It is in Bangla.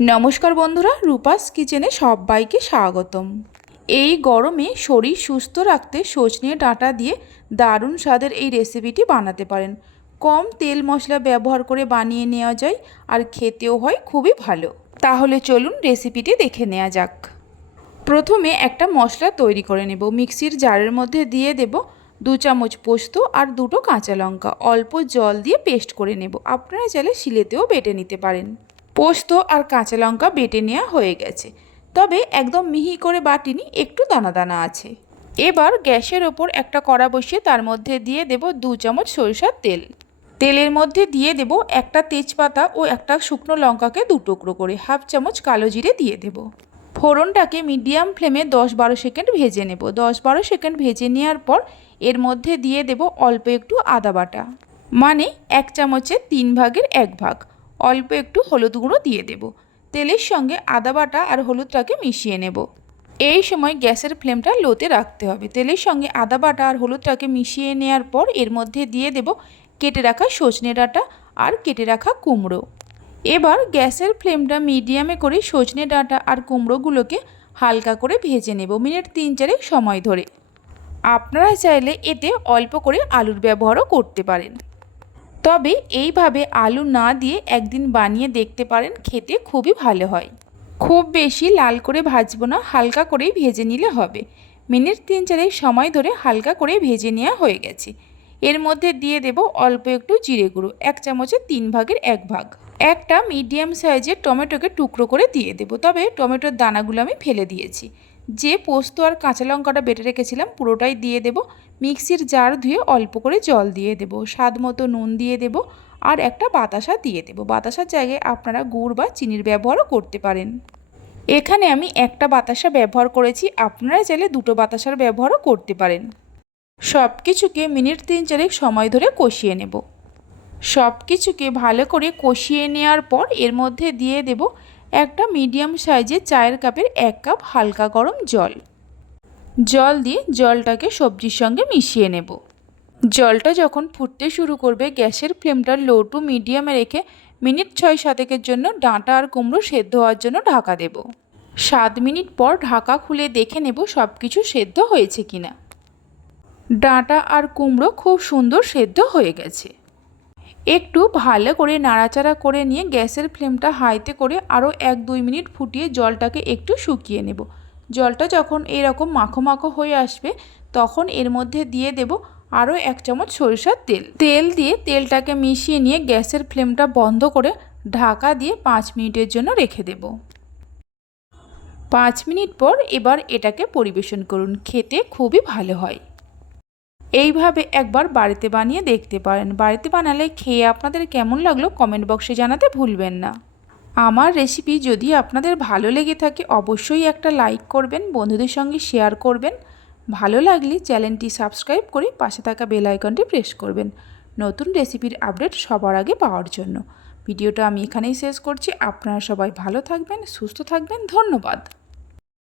নমস্কার বন্ধুরা, রূপাস কিচেনে সবাইকে স্বাগতম। এই গরমে শরীর সুস্থ রাখতে সজনে ডাঁটা দিয়ে দারুণ স্বাদের এই রেসিপিটি বানাতে পারেন। কম তেল মশলা ব্যবহার করে বানিয়ে নেওয়া যায় আর খেতেও হয় খুবই ভালো। তাহলে চলুন রেসিপিটি দেখে নেওয়া যাক। প্রথমে একটা মশলা তৈরি করে নেব। মিক্সির জারের মধ্যে দিয়ে দেব দু চামচ পোস্ত আর দুটো কাঁচা লঙ্কা। অল্প জল দিয়ে পেস্ট করে নেব। আপনারা চাইলে শিলেতেও বেটে নিতে পারেন। পোস্ত আর কাঁচা লঙ্কা বেটে নেওয়া হয়ে গেছে। তবে একদম মিহি করে বাটিনি, একটু দানা দানা আছে। এবার গ্যাসের ওপর একটা কড়া বসিয়ে তার মধ্যে দিয়ে দেব দু চামচ সরিষার তেল। তেলের মধ্যে দিয়ে দেব একটা তেজপাতা ও একটা শুকনো লঙ্কাকে দু টুকরো করে, হাফ চামচ কালো জিরে দিয়ে দেব। ফোড়নটাকে মিডিয়াম ফ্লেমে দশ বারো সেকেন্ড ভেজে নেব। দশ বারো সেকেন্ড ভেজে নেওয়ার পর এর মধ্যে দিয়ে দেব অল্প একটু আদা বাটা মানে এক চামচের তিন ভাগের এক ভাগ। অল্প একটু হলুদ গুঁড়ো দিয়ে দেব। তেলের সঙ্গে আদা বাটা আর হলুদটাকে মিশিয়ে নেব। এই সময় গ্যাসের ফ্লেমটা লোতে রাখতে হবে। তেলের সঙ্গে আদা বাটা আর হলুদটাকে মিশিয়ে নেওয়ার পর এর মধ্যে দিয়ে দেব কেটে রাখা সজনে ডাঁটা আর কেটে রাখা কুমড়ো। এবার গ্যাসের ফ্লেমটা মিডিয়ামে করে সজনে ডাঁটা আর কুমড়োগুলোকে হালকা করে ভেজে নেব মিনিট তিন চারেক সময় ধরে। আপনারা চাইলে এতে অল্প করে আলুর ব্যবহারও করতে পারেন। তবে এইভাবে আলু না দিয়ে একদিন বানিয়ে দেখতে পারেন, খেতে খুবই ভালো হয়। খুব বেশি লাল করে ভাজবো না, হালকা করেই ভেজে নিলে হবে। মিনিট তিন চারেক সময় ধরে হালকা করে ভেজে নেওয়া হয়ে গেছে। এর মধ্যে দিয়ে দেব অল্প একটু জিরে গুঁড়ো, এক চামচের তিন ভাগের এক ভাগ। একটা মিডিয়াম সাইজের টমেটোকে টুকরো করে দিয়ে দেবো, তবে টমেটোর দানাগুলো আমি ফেলে দিয়েছি। যে পোস্ত আর কাঁচা লঙ্কাটা বেটে রেখেছিলাম পুরোটাই দিয়ে দেব। মিক্সির জার ধুয়ে অল্প করে জল দিয়ে দেব। স্বাদ মতো নুন দিয়ে দেব আর একটা বাতাসা দিয়ে দেব। বাতাসার জায়গায় আপনারা গুড় বা চিনির ব্যবহারও করতে পারেন। এখানে আমি একটা বাতাসা ব্যবহার করেছি, আপনারা চাইলে দুটো বাতাসার ব্যবহারও করতে পারেন। সব কিছুকে মিনিট তিন চারেক সময় ধরে কষিয়ে নেব। সব কিছুকে ভালো করে কষিয়ে নেওয়ার পর এর মধ্যে দিয়ে দেব একটা মিডিয়াম সাইজের চায়ের কাপের এক কাপ হালকা গরম জল। জল দিয়ে জলটাকে সবজির সঙ্গে মিশিয়ে নেব। জলটা যখন ফুটতে শুরু করবে, গ্যাসের ফ্লেমটা লো টু মিডিয়ামে রেখে মিনিট ছয় সাতেকের জন্য ডাঁটা আর কুমড়ো সেদ্ধ হওয়ার জন্য ঢাকা দেব। সাত মিনিট পর ঢাকা খুলে দেখে নেব সব কিছু সেদ্ধ হয়েছে কিনা। ডাঁটা আর কুমড়ো খুব সুন্দর সেদ্ধ হয়ে গেছে। একটু ভালো করে নাড়াচাড়া করে নিয়ে গ্যাসের ফ্লেমটা হাইতে করে আরও এক দুই মিনিট ফুটিয়ে জলটাকে একটু শুকিয়ে নেব। জলটা যখন এরকম মাখো মাখো হয়ে আসবে, তখন এর মধ্যে দিয়ে দেব আরও এক চামচ সরিষার তেল। তেল দিয়ে তেলটাকে মিশিয়ে নিয়ে গ্যাসের ফ্লেমটা বন্ধ করে ঢাকা দিয়ে পাঁচ মিনিটের জন্য রেখে দেব। পাঁচ মিনিট পর এবার এটাকে পরিবেশন করুন, খেতে খুবই ভালো হয়। এইভাবে একবার বাড়িতে বানিয়ে দেখতে পারেন। বাড়িতে বানালে খেয়ে আপনাদের কেমন লাগল কমেন্ট বক্সে জানাতে ভুলবেন না। আমার রেসিপি যদি আপনাদের ভালো লেগে থাকে, অবশ্যই একটা লাইক করবেন, বন্ধুদের সঙ্গে শেয়ার করবেন। ভালো লাগলে চ্যানেলটি সাবস্ক্রাইব করে পাশে থাকা বেল আইকনটি প্রেস করবেন। নতুন রেসিপির আপডেট সবার আগে পাওয়ার জন্য। ভিডিওটা আমি এখানেই শেষ করছি। আপনারা সবাই ভালো থাকবেন, সুস্থ থাকবেন। ধন্যবাদ।